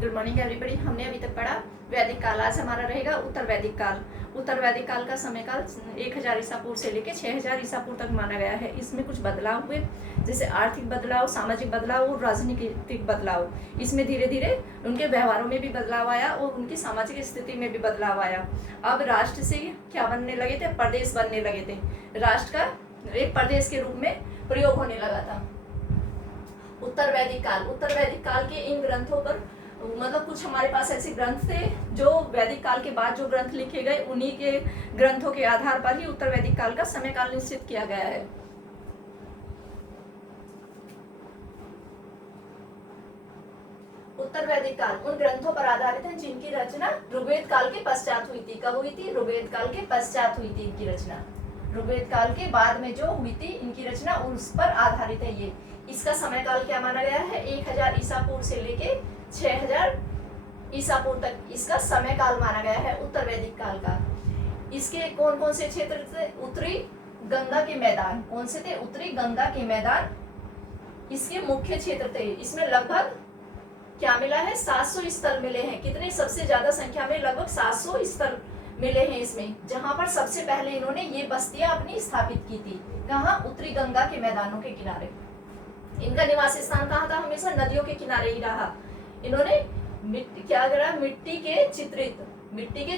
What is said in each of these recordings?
Good morning everybody. हमने अभी तक पढ़ा वैदिक काल। आज हमारा रहेगा उत्तर वैदिक काल। उत्तर वैदिक काल का समय काल 1000 ईसा पूर्व से लेकर 6000 ईसा पूर्व तक माना गया है। इसमें कुछ बदलाव हुए, जैसे आर्थिक बदलाव, सामाजिक बदलाव और राजनीतिक बदलाव। इसमें धीरे धीरे उनके व्यवहारों में भी बदलाव आया और उनकी सामाजिक स्थिति में भी बदलाव आया। अब राष्ट्र से क्या बनने लगे थे? प्रदेश बनने लगे थे। राष्ट्र का एक प्रदेश के रूप में प्रयोग होने लगा था। उत्तर वैदिक काल, उत्तर वैदिक काल के इन ग्रंथों पर मतलब कुछ हमारे पास ऐसे ग्रंथ थे जो वैदिक काल के बाद जो ग्रंथ लिखे गए, उन्हीं के ग्रंथों के आधार पर ही उत्तर वैदिक काल का समय काल निश्चित किया गया है। उत्तर वैदिक काल उन ग्रंथों पर आधारित है जिनकी रचना ऋग्वेद काल के पश्चात हुई थी। कब हुई थी? ऋग्वेद काल के पश्चात हुई थी इनकी रचना। ऋग्वेद काल के बाद में जो हुई थी इनकी रचना, उस पर आधारित है ये। इसका समय काल क्या माना गया है? 1000 ईसा पूर्व से लेके 6000 ईसा पूर्व तक इसका समय काल माना गया है उत्तर वैदिक काल का। इसके कौन कौन से क्षेत्र थे? उत्तरी गंगा के मैदान। कौन से थे? उत्तरी गंगा के मैदान इसके मुख्य क्षेत्र थे। इसमें लगभग क्या मिला है? 700 स्थल मिले हैं। कितने? सबसे ज्यादा संख्या में लगभग 700 स्थल मिले हैं इसमें, जहां पर सबसे पहले इन्होंने ये बस्तियां अपनी स्थापित की थी। कहाँ? उत्तरी गंगा के मैदानों के किनारे। इनका निवास स्थान कहाँ था? हमेशा नदियों के किनारे ही रहा। इन्होंने क्या करा? मिट्टी के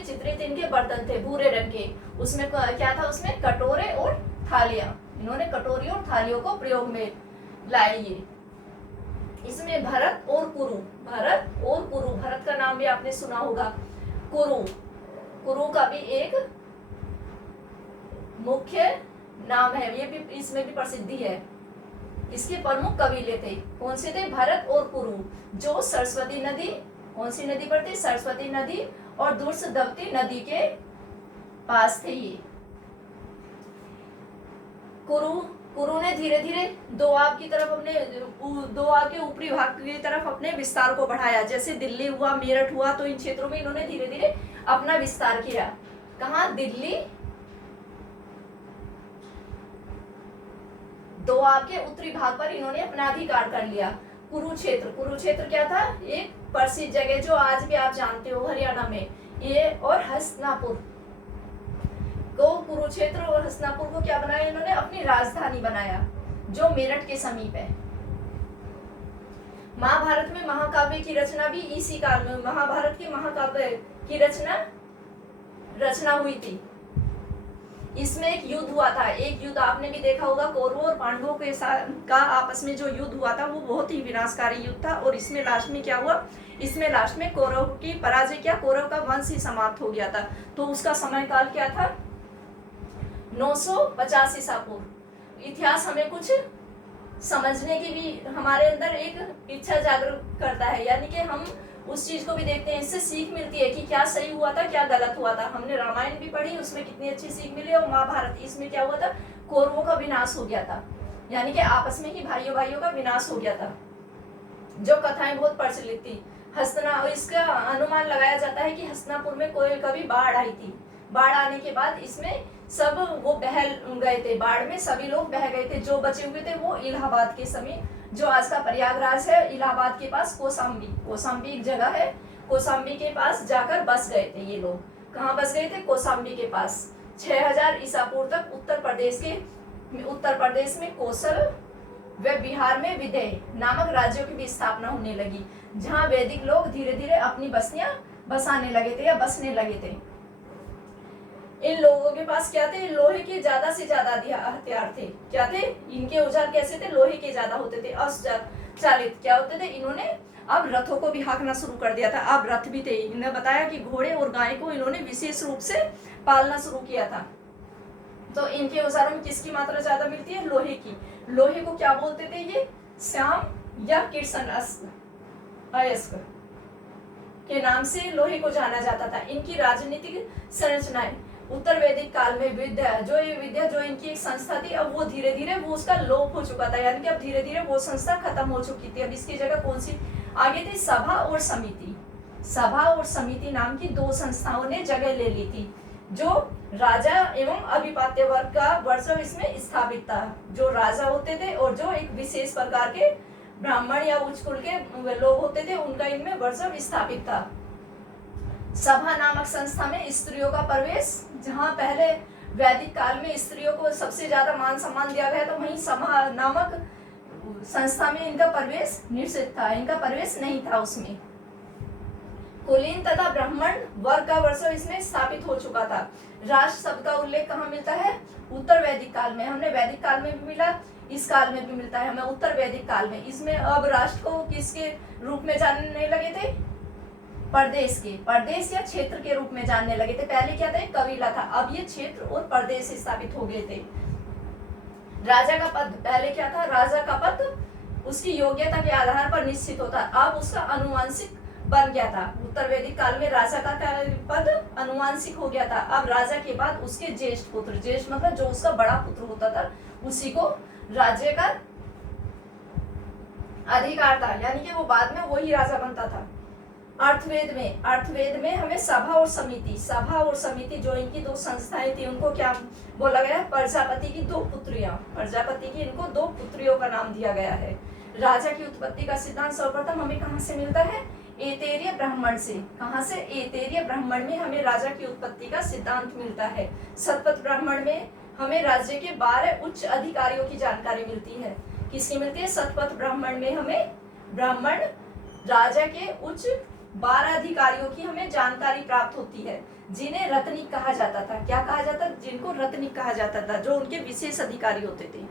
चित्रित इनके बर्तन थे भूरे रंग के। उसमें क्या था? उसमें कटोरे और थालियां। इन्होंने कटोरी और थालियों को प्रयोग में लाए ये। इसमें भरत और कुरु, भरत का नाम भी आपने सुना होगा। कुरु का भी एक मुख्य नाम है, ये भी इसमें भी प्रसिद्धि है। इसके प्रमुख कबीले थे। कौन से थे? भरत और कुरु, जो सरस्वती नदी, कौन सी नदी पर थे? सरस्वती नदी और दुर्सदवती नदी के पास थे ये। कुरु ने धीरे धीरे दोआब की तरफ दोआब के ऊपरी भाग की तरफ अपने विस्तार को बढ़ाया। जैसे दिल्ली हुआ, मेरठ हुआ, तो इन क्षेत्रों में इन्होंने धीरे धीरे अपना विस्तार किया। कहाँ? दिल्ली, दोआब के उत्तरी भाग पर इन्होंने अपना अधिकार कर लिया। कुरुक्षेत्र क्या था? एक प्रसिद्ध जगह जो आज भी आप जानते हो हरियाणा में, ये। और हस्तिनापुर को, कुरुक्षेत्र और हस्तिनापुर को क्या बनाया इन्होंने? अपनी राजधानी बनाया, जो मेरठ के समीप है। महाभारत में महाकाव्य की रचना भी इसी काल में, महाभारत के महाकाव्य की रचना हुई थी। इसमें एक युद्ध हुआ था। एक युद्ध आपने भी देखा होगा, कौरवों और पांडवों के साथ का आपस में जो युद्ध हुआ था वो बहुत ही विनाशकारी युद्ध था। और इसमें लास्ट में क्या हुआ? इसमें लास्ट में कौरव की पराजय, क्या कौरव का वंश ही समाप्त हो गया था। तो उसका समय काल क्या था? 950 ईसा पूर्व। इतिहास हमें कुछ समझने की भी हमारे अंदर एक इच्छा जागरूक करता है, यानी कि हम उस चीज को भी देखते हैं, इससे सीख मिलती है कि क्या सही हुआ था, क्या गलत हुआ था। हमने रामायण भी पढ़ी, उसमें कितनी अच्छी सीख मिली। और महाभारत, इसमें क्या हुआ था? कौरवों का विनाश हो गया था, यानी कि आपस में ही भाइयों का विनाश हो गया था। जो कथाएं बहुत प्रचलित थी। इसका अनुमान लगाया जाता है कि हस्तिनापुर में कभी बाढ़ आई थी। बाढ़ आने के बाद इसमें सब वो बह गए थे, बाढ़ में सभी लोग बह गए थे। जो बचे हुए थे वो इलाहाबाद के समीप, जो आज का प्रयागराज है, इलाहाबाद के पास कौशाम्बी एक जगह है, कौशाम्बी के पास जाकर बस गए थे ये लोग। कहाँ बस गए थे? कौशाम्बी के पास। 6000 ईसा पूर्व तक उत्तर प्रदेश में कौशल व बिहार में विदेह नामक राज्यों की भी स्थापना होने लगी, जहाँ वैदिक लोग धीरे धीरे अपनी बस्तियां बसाने लगे थे या बसने लगे थे। इन लोगों के पास क्या थे? लोहे के ज्यादा से ज्यादा हथियार थे। क्या थे? इनके औजार कैसे थे? लोहे के ज्यादा होते थे, चालित क्या होते थे? इन्होंने अब रथों को भी हाँकना शुरू कर दिया था। अब रथ भी थे। इन्होंने बताया कि घोड़े और गाय को इन्होंने विशेष रूप से पालना शुरू किया था। तो इनके औजारों में किसकी मात्रा ज्यादा मिलती है? लोहे की। लोहे को क्या बोलते थे ये? श्याम या कृष्ण अयस्क के नाम से लोहे को जाना जाता था। इनकी राजनीतिक संरचनाएं उत्तर वैदिक काल में विद्या जो इनकी एक संस्था थी, अब वो धीरे धीरे वो उसका लोप हो चुका था, यानी कि अब धीरे धीरे वो संस्था खत्म हो चुकी थी। अब इसकी जगह कौन सी आगे थी? सभा और समिति नाम की दो संस्थाओं ने जगह ले ली थी, जो राजा एवं अभिपात्य वर्ग का वर्चस्व इसमें स्थापित था। जो राजा होते थे और जो एक विशेष प्रकार के ब्राह्मण या उच्च कुल के लोग होते थे, उनका इनमें वर्चस्व स्थापित था। सभा नामक संस्था में स्त्रियों का प्रवेश, जहाँ पहले वैदिक काल में स्त्रियों को सबसे ज्यादा मान सम्मान दिया गया, तो वहीं सभा नामक संस्था में इनका प्रवेश निषिद्ध था, इनका प्रवेश नहीं था उसमें। कुलीन तथा ब्राह्मण वर्ग का वर्चस्व इसमें स्थापित हो चुका था। राष्ट्र शब्द का उल्लेख कहाँ मिलता है? उत्तर वैदिक काल में। हमने वैदिक काल में भी मिला, इस काल में भी मिलता है हमें उत्तर वैदिक काल में। इसमें अब राष्ट्र को किसके रूप में जानने लगे थे? प्रदेश के, प्रदेश या क्षेत्र के रूप में जानने लगे थे। पहले क्या था? कबीला था, अब ये क्षेत्र और प्रदेश स्थापित हो गए थे। राजा का पद, पहले क्या था? राजा का पद उसकी योग्यता के आधार पर निश्चित होता, अब उसका अनुवांशिक बन गया था। उत्तर वैदिक काल में राजा का पद अनुवांशिक हो गया था। अब राजा के बाद उसके ज्येष्ठ पुत्र, ज्येष्ठ मतलब जो उसका बड़ा पुत्र होता था, उसी को राज्य का अधिकार था, यानी कि वो बाद में वही राजा बनता था। अर्थवेद में हमें सभा और समिति, सभा और समिति जो इनकी दो संस्थाएं थी, उनको क्या बोला गया? प्रजापति की दो पुत्रियां, प्रजापति की इनको दो पुत्रियों का नाम दिया गया है। राजा की उत्पत्ति का सिद्धांत सर्वप्रथम हमें कहाँ से मिलता है? ऐतरेय ब्राह्मण से। कहाँ से? ऐतरेय ब्राह्मण में हमें राजा की उत्पत्ति का सिद्धांत मिलता है। शतपथ ब्राह्मण में हमें राज्य के 12 उच्च अधिकारियों की जानकारी मिलती है। किसकी मिलती है? शतपथ ब्राह्मण में हमें ब्राह्मण राजा के उच्च 12 अधिकारियों की हमें जानकारी प्राप्त होती है, जिन्हें रत्निक कहा जाता था। क्या कहा जाता? जिनको रत्निक कहा जाता था, जो उनके विशेष अधिकारी होते थे।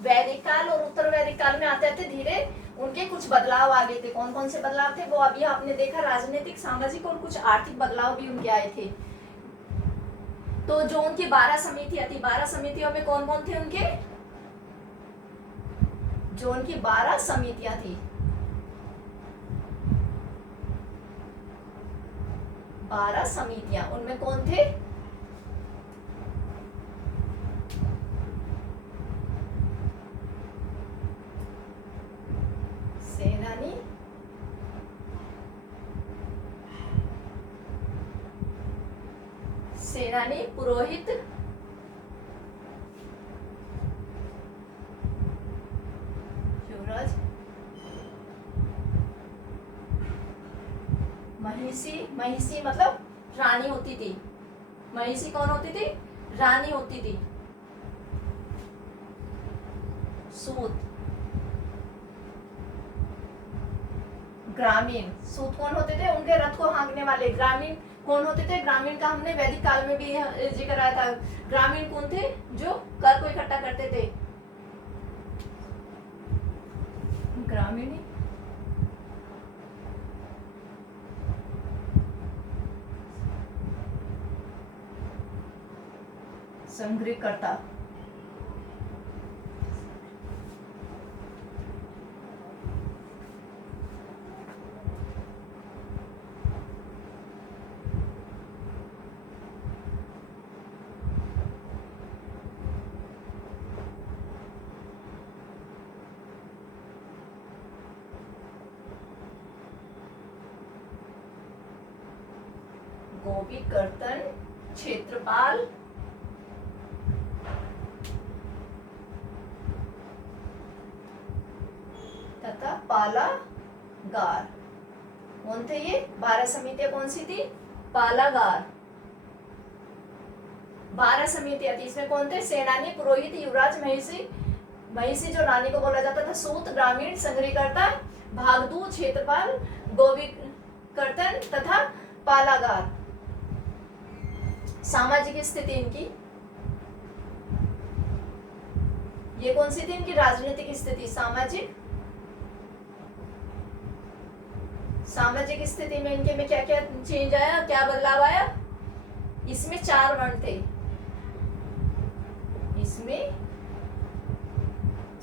वैदिक काल और उत्तर वैदिक काल में आते आते धीरे उनके कुछ बदलाव आ गए थे। कौन कौन से बदलाव थे? वो अभी आपने देखा, राजनीतिक, सामाजिक और कुछ आर्थिक बदलाव भी उनके आए थे। तो जो उनकी 12 समितियां थी, 12 समितियों में कौन कौन थे उनके? जो उनकी 12 समितियां थी, 12 समितियां, उनमें कौन थे? सेनानी, सेनानी, पुरोहित, युवराज, महिषी। महिषी मतलब रानी होती थी। महिषी कौन होती थी? रानी होती थी। सूत, ग्रामीण। सूत कौन होते थे? उनके रथ को हाँकने वाले। ग्रामीण कौन होते थे? ग्रामीण का हमने वैदिक काल में भी जिक्र आया था। ग्रामीण कौन थे? जो कर को इकट्ठा करते थे, ग्रामीण। संग्रहकर्ता, गोपी कर्तन, क्षेत्रपाल, तथा पालागार। कौन थे ये? 12 समितियां कौन सी थी? पालागार। 12 समितियां थी, इसमें कौन थे? सेनानी, पुरोहित, युवराज, महिषी। महिषी जो रानी को बोला जाता था, सूत, ग्रामीण, संग्रहकर्ता, भागदूत, क्षेत्रपाल, गोपी कर्तन तथा पालागार। सामाजिक स्थिति इनकी, ये कौन सी थी? इनकी राजनीतिक स्थिति। सामाजिक सामाजिक स्थिति में इनके में क्या क्या चेंज आया, क्या बदलाव आया? इसमें 4 वर्ण थे, इसमें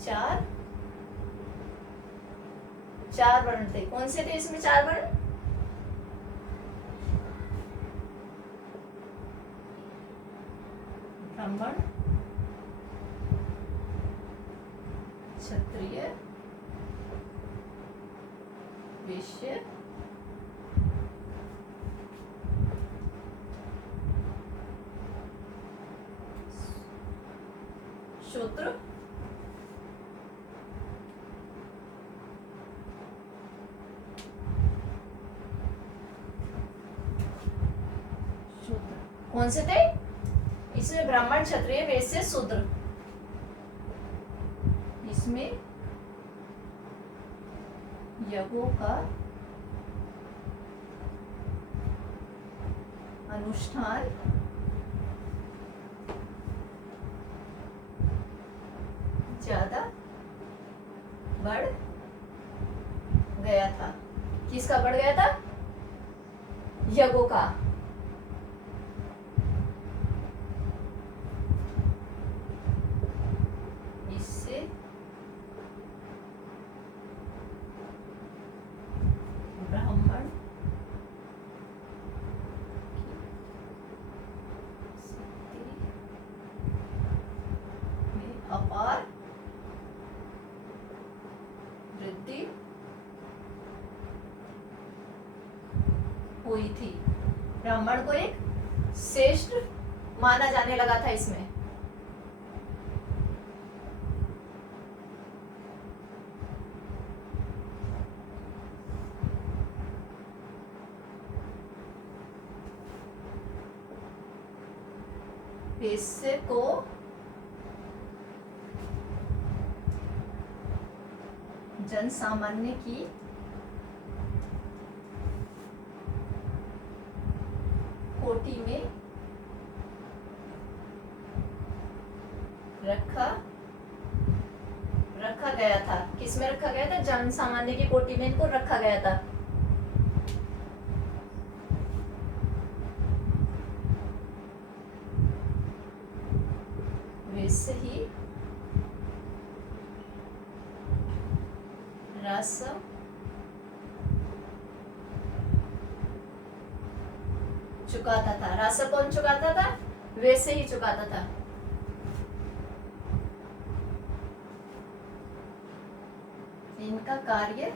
4 वर्ण थे। कौन से थे इसमें 4 वर्ण? ब्राह्मण, क्षत्रिय, वैश्य, शूद्र, कौन से थे इसमें? ब्राह्मण, क्षत्रिय, वैश्य, शूद्र। इसमें यज्ञों का अनुष्ठान ज्यादा बढ़ गया था। किसका बढ़ गया था? यज्ञों का। इससे ब्राह्मण में अपार वृद्धि हुई थी। ब्राह्मण को एक श्रेष्ठ माना जाने लगा था इसमें। वैश्य को जन सामान्य की कोटि में रखा गया था। किस में रखा गया था? जन सामान्य की कोटि में इनको रखा गया था। वैसे ही राजस्व चुकाता था। राजस्व कौन चुकाता था? वैसे ही चुकाता था। इनका कार्य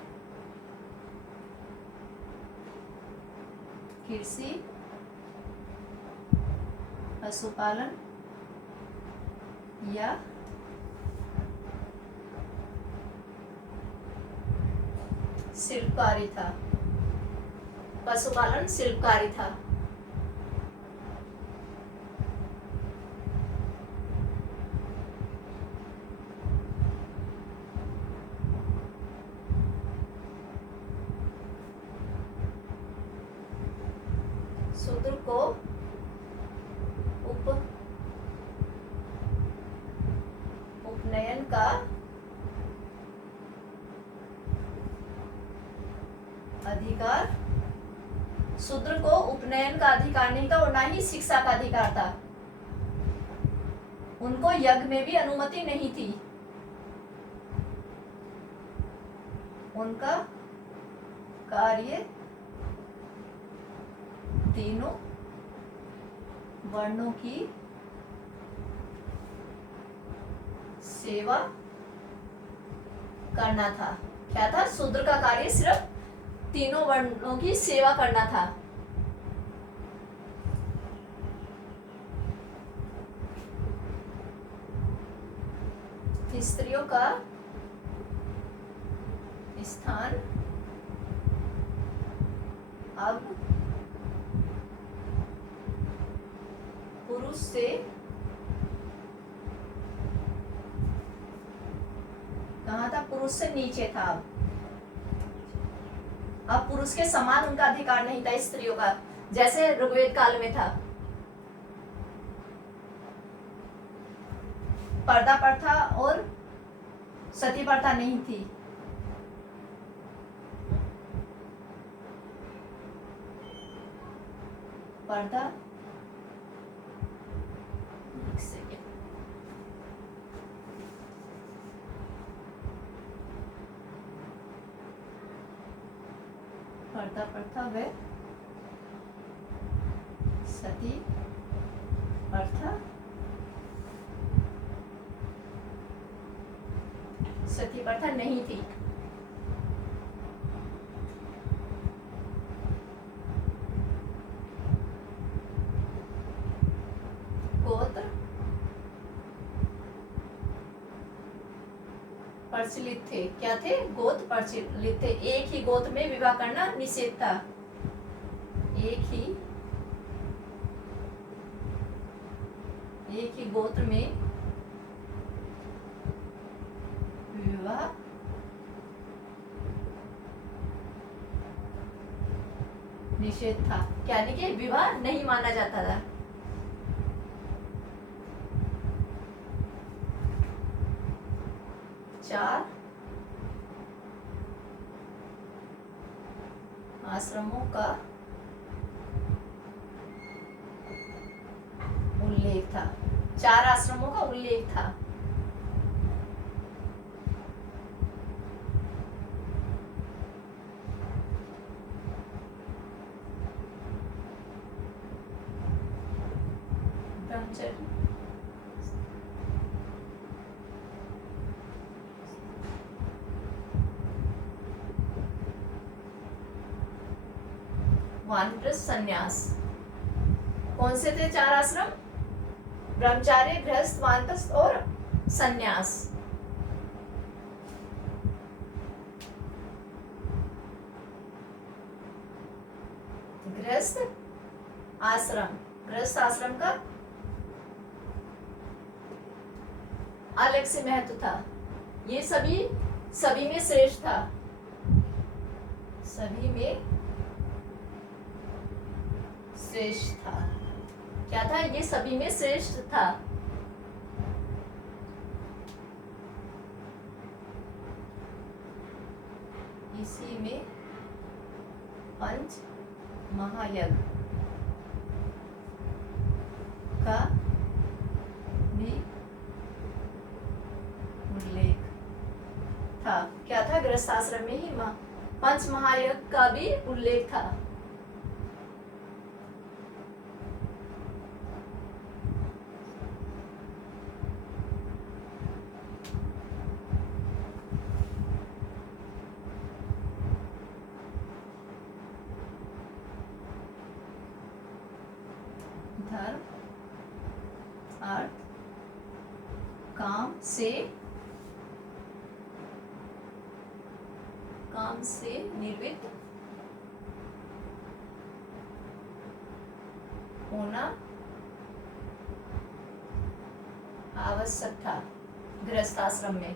कृषि, पशुपालन या शिल्पकारी था। पशुपालन, शिल्पकारी था। शूद्र को उपनयन का अधिकार, शूद्र को उपनयन का अधिकार नहीं था और ना ही शिक्षा का अधिकार था। उनको यज्ञ में भी अनुमति नहीं थी। उनका कार्य तीनों वर्णों की सेवा करना था। क्या था? शूद्र का कार्य सिर्फ तीनों वर्णों की सेवा करना था। स्त्रियों का स्थान अब पुरुष से कहाँ था? पुरुष से नीचे था। अब पुरुष के समान उनका अधिकार नहीं था स्त्रियों का, जैसे ऋग्वेद काल में था। पर्दा प्रथा और सती प्रथा नहीं थी। पर्दा, एक सेकेंड, पर्दा प्रथा व सती प्रथा, सती प्रथा नहीं थी। गोत्र प्रचलित थे। क्या थे? गोत्र प्रचलित थे। एक ही गोत्र में विवाह करना निषेध था। एक ही गोत्र में विवाह निषेध था, यानी कि विवाह नहीं माना जाता था। चार आश्रमों का उल्लेख था। चार आश्रमों का उल्लेख था। ब्रह्मचर्य, वानप्रस्थ, संन्यास। कौन से थे चार आश्रम? ब्रह्मचार्य, गृहस्थ, वानप्रस्थ और संन्यास। गृहस्थ आश्रम, गृहस्थ आश्रम का अलग से महत्व था। ये सभी में श्रेष्ठ था। सभी में श्रेष्ठ था। क्या था? ये सभी में श्रेष्ठ था। इसी में पंच महायज्ञ का भी उल्लेख था। क्या था? गृहस्थ आश्रम में ही पंच महायज्ञ का भी उल्लेख था। धर्म, अर्थ, काम से निर्वृत्त होना आवश्यक था गृहस्थ आश्रम में।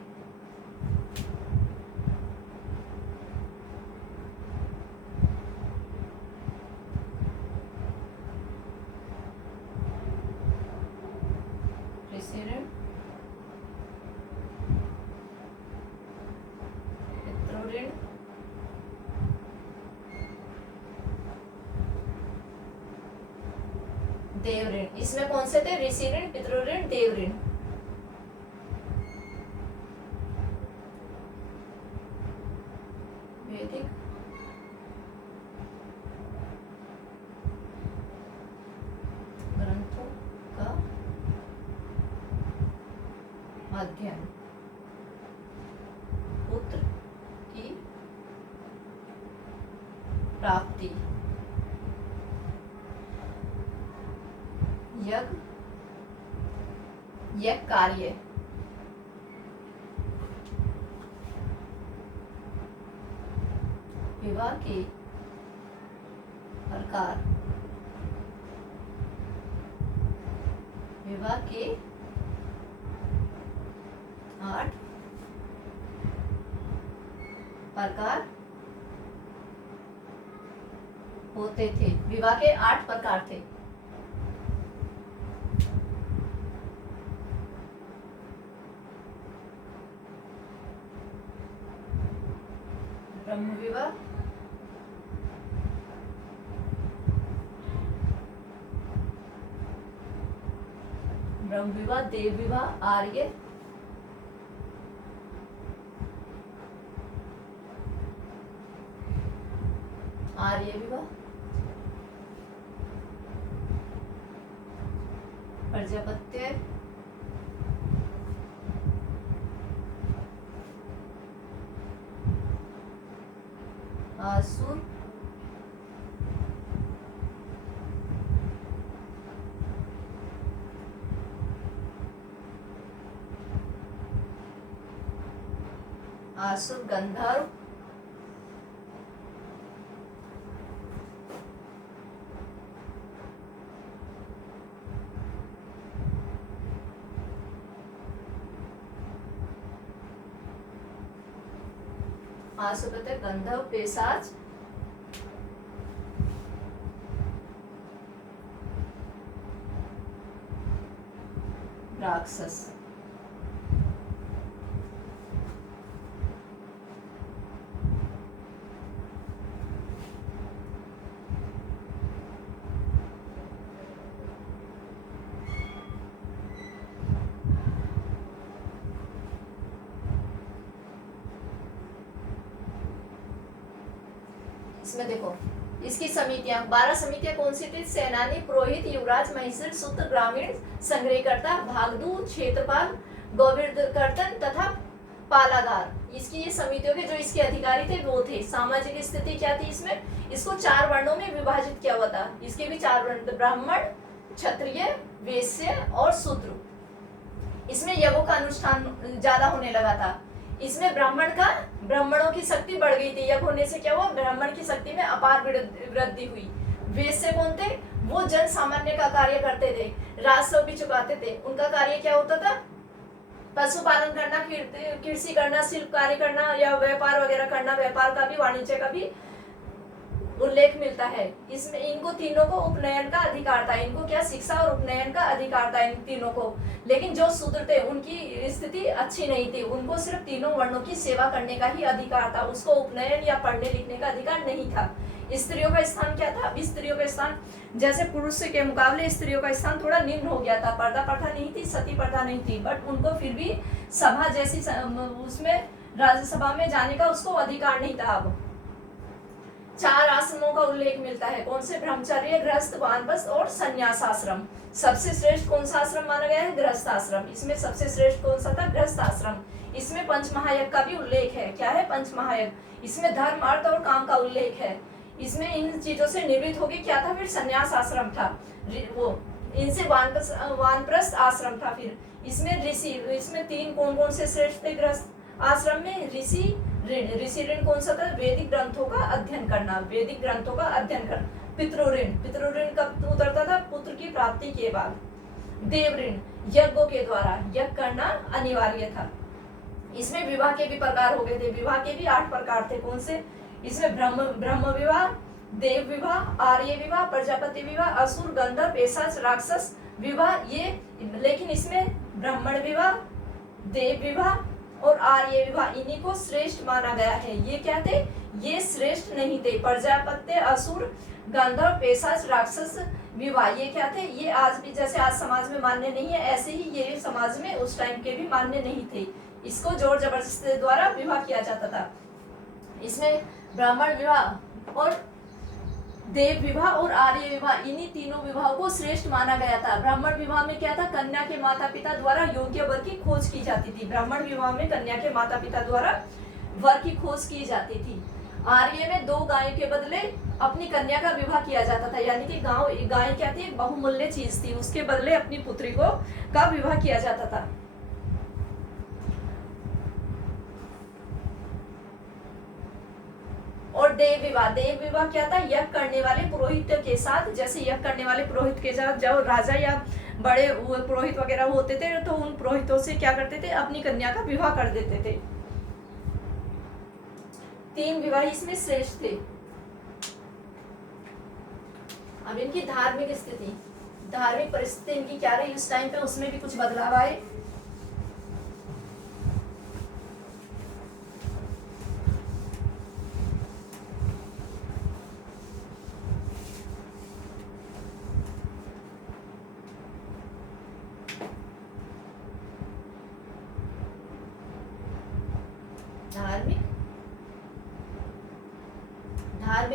ऋषिऋण, पितृऋण, देव ऋण। इसमें कौन से थे? ऋषि ऋण, पितृ ऋण, देव ऋण। वैदिक ग्रंथों का अध्ययन, पुत्र की प्राप्ति, यज्ञ कार्य, विवाह के प्रकार, विवाह के 8 प्रकार होते थे। विवाह के 8 प्रकार थे। ब्रह्म विवाह, ब्रह्म विवाह, देव विवाह, आर्य, आर्य विवाह, प्रजापत्य, आसुर, आसुर, गंधर्व, आसुर, गंधर्व, पेशाच, राक्षस। इसमें देखो इसकी समितियां 12 समितियां कौन सी थी? सेनानी, पुरोहित, युवराज, महिषी, सूत्र, ग्रामीण, संग्रहकर्ता, भागदूत, क्षेत्रपाल, गोवर्धन तथा पालागार। इसकी ये समितियों के जो इसके अधिकारी थे वो थे। सामाजिक स्थिति क्या थी इसमें? इसको 4 वर्णों में विभाजित किया हुआ था। इसके भी 4 वर्ण, ब्राह्मण, क्षत्रिय, वैश्य और शूद्र। इसमें यज्ञों का अनुष्ठान ज्यादा होने लगा था। इसमें ब्राह्मणों की शक्ति बढ़ गई थी। यज्ञ होने से क्या हुआ? ब्राह्मण की शक्ति में अपार वृद्धि हुई। वैश्य कौन थे? वो जन सामान्य का कार्य करते थे, राजस्व भी चुकाते थे। उनका कार्य क्या होता था? पशुपालन करना, कृषि करना, शिल्प कार्य करना या व्यापार वगैरह करना। व्यापार का भी, वाणिज्य का भी उल्लेख मिलता है। इसमें इनको तीनों को उपनयन का अधिकार था। इनको क्या? शिक्षा और उपनयन का अधिकार था इन तीनों को। लेकिन जो शूद्र थे उनकी स्थिति अच्छी नहीं थी। उनको सिर्फ तीनों वर्णों की सेवा करने का ही अधिकार था। उसको उपनयन या पढ़ने लिखने का अधिकार नहीं था। स्त्रियों का स्थान क्या था? स्त्रियों का स्थान जैसे पुरुष के मुकाबले स्त्रियों का स्थान थोड़ा निम्न हो गया था। पर्दा प्रथा नहीं थी, सती प्रथा नहीं थी, बट उनको फिर भी सभा जैसी उसमें राज्यसभा में जाने का उसको अधिकार नहीं था। अब 4 आश्रमों का उल्लेख मिलता है। कौन से? ब्रह्मचर्य, गृहस्थ, वानप्रस्थ और संन्यास आश्रम। सबसे श्रेष्ठ कौन सा आश्रम माना गया है? गृहस्थ आश्रम। इसमें सबसे श्रेष्ठ कौन सा था? गृहस्थ आश्रम। इसमें पंच महायज्ञ का भी उल्लेख है। क्या है? पंच महायज्ञ। इसमें धर्म, अर्थ और काम का उल्लेख है। इसमें इन चीजों से निवृत्त होके क्या था? फिर संन्यास आश्रम था। वो इनसे वानप्रस्थ आश्रम था। फिर इसमें ऋषि। इसमें 3 कौन कौन से श्रेष्ठ थे गृहस्थ आश्रम में? ऋषि ऋण। ऋषि ऋण कौन सा था? वैदिक ग्रंथों का अध्ययन करना। वैदिक ग्रंथों का अध्ययन करना। पितृऋण। पितृऋण कब उतरता था? पुत्र की प्राप्ति के बाद। देव ऋण, यज्ञों के द्वारा यज्ञ करना अनिवार्य था। इसमें विवाह के भी प्रकार हो गए थे। विवाह के भी 8 प्रकार थे। कौन से? इसमें ब्रह्म विवाह, देव विवाह, आर्य विवाह, प्रजापति विवाह, असुर, गंधर्व, पेशाच, राक्षस विवाह। ये लेकिन इसमें ब्राह्मण विवाह, देव विवाह और आर्य विवाह इन्हीं को श्रेष्ठ माना गया है। ये क्या थे? ये श्रेष्ठ नहीं थे। प्रजापत्य, असुर, गंधर्व, पेशाच, राक्षस विवाह ये क्या थे? ये आज भी जैसे आज समाज में मान्य नहीं है, ऐसे ही ये समाज में उस टाइम के भी मान्य नहीं थे। इसको जोर जबरदस्ती द्वारा विवाह किया जाता था। इसमें ब्राह्मण विवाह और देव विवाह और आर्य विवाह इन्हीं तीनों विवाहों को श्रेष्ठ माना गया था। ब्राह्मण विवाह में क्या था? कन्या के माता पिता द्वारा योग्य वर की खोज की जाती थी। ब्राह्मण विवाह में कन्या के माता पिता द्वारा वर की खोज की जाती थी। आर्य में 2 गाय के बदले अपनी कन्या का विवाह किया जाता था। यानी कि गाय क्या थी? बहुमूल्य चीज थी। उसके बदले अपनी पुत्री का विवाह किया जाता था। और देव विवाह। देव विवाह क्या था? यज्ञ करने वाले पुरोहित के साथ, जैसे यज्ञ करने वाले पुरोहित के साथ जब राजा या बड़े पुरोहित वगैरह होते थे तो उन पुरोहितों से क्या करते थे? अपनी कन्या का विवाह कर देते थे। 3 विवाह इसमें श्रेष्ठ थे। अब इनकी धार्मिक स्थिति, धार्मिक परिस्थिति इनकी क्या रही उस टाइम पे, उसमें भी कुछ बदलाव आए।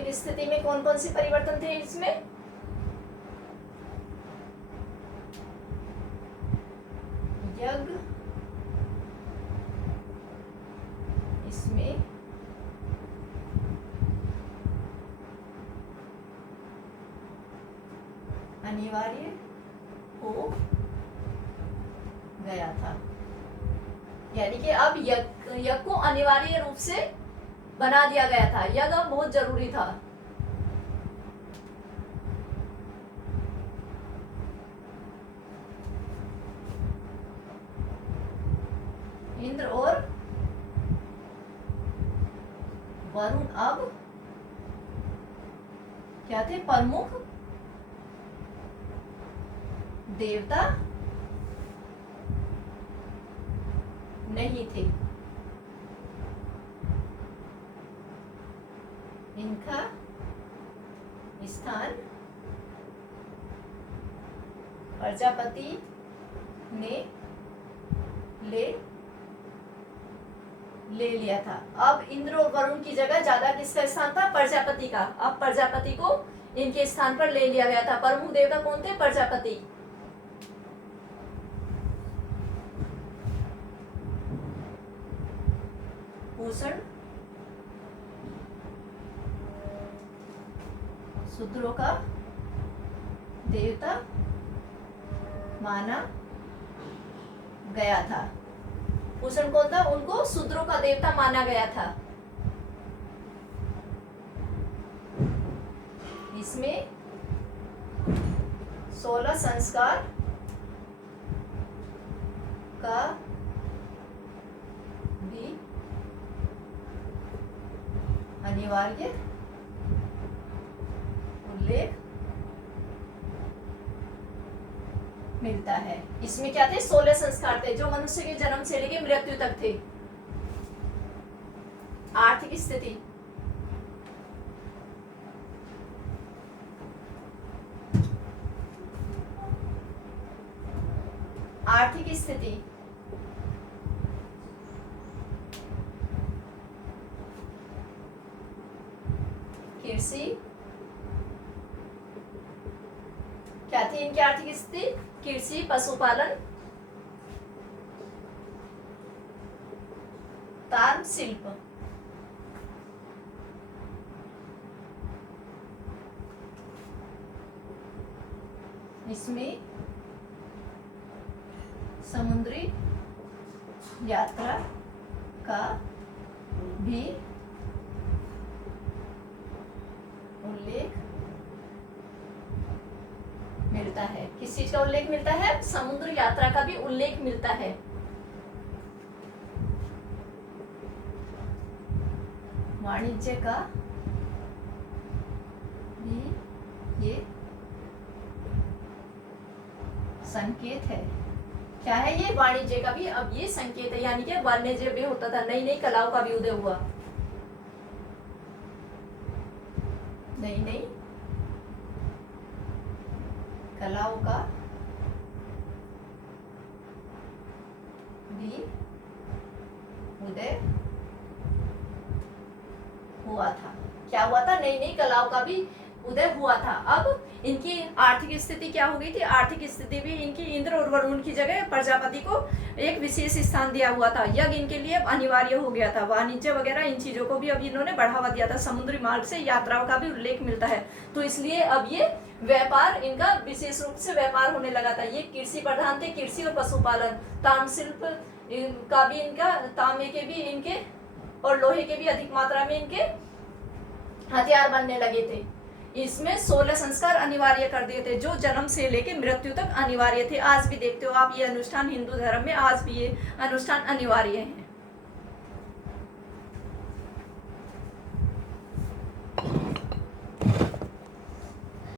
आर्थिक स्थिति में कौन कौन से परिवर्तन थे इसमें? यज्ञ, इसमें अनिवार्य हो गया था। यानी कि अब यज्ञ को अनिवार्य रूप से बना दिया गया था। यज्ञ अब बहुत जरूरी था। इंद्र और वरुण अब क्या थे? प्रमुख देवता नहीं थे। इनका स्थान प्रजापति ने ले लिया था। अब इंद्र और वरुण की जगह ज्यादा किसका स्थान था? प्रजापति का। अब प्रजापति को इनके स्थान पर ले लिया गया था। प्रमुख देवता कौन थे? प्रजापति। भूषण शूद्रों का देवता माना गया था। भूषण कौन था? उनको शूद्रों का देवता माना गया था। इसमें 16 संस्कार का भी अनिवार्य उल्लेख मिलता है। इसमें क्या थे? 16 संस्कार थे जो मनुष्य के जन्म से लेकर मृत्यु तक थे। आर्थिक स्थिति, आर्थिक स्थिति, कृषि, क्या थी इनकी आर्थिक स्थिति? कृषि, पशुपालन, ताम्र शिल्प। इसमें समुद्री यात्रा का भी उल्लेख मिलता है। किस चीज का उल्लेख मिलता है? समुद्र यात्रा का भी उल्लेख मिलता है। वाणिज्य का भी ये संकेत है। क्या है ये? वाणिज्य का भी अब ये संकेत है। यानी कि वाणिज्य भी होता था, नई नई कलाओं का भी उदय हुआ, नई नई कलाओं का भी उदय हुआ था। क्या हुआ था? नई नई कलाओं का भी उदय हुआ था। अब इनकी आर्थिक स्थिति क्या हो गई थी? आर्थिक स्थिति भी इनकी इंद्र और वरुण की जगह प्रजापति को एक विशेष स्थान दिया हुआ था। यज्ञ इनके लिए अनिवार्य हो गया था। वाणिज्य वगैरह इन चीजों को भी अब इन्होंने बढ़ावा दिया था। समुद्री मार्ग से यात्राओं का भी उल्लेख मिलता है। तो इसलिए अब ये व्यापार इनका विशेष रूप से व्यापार होने लगा था। ये कृषि प्रधान थे, कृषि और पशुपालन। ताम्र शिल्प का भी इनका, तांबे के भी इनके और लोहे के भी अधिक मात्रा में इनके हथियार बनने लगे थे। इसमें 16 संस्कार अनिवार्य कर दिए थे जो जन्म से लेकर मृत्यु तक अनिवार्य थे। आज भी देखते हो आप ये अनुष्ठान, हिंदू धर्म में आज भी ये अनुष्ठान अनिवार्य है।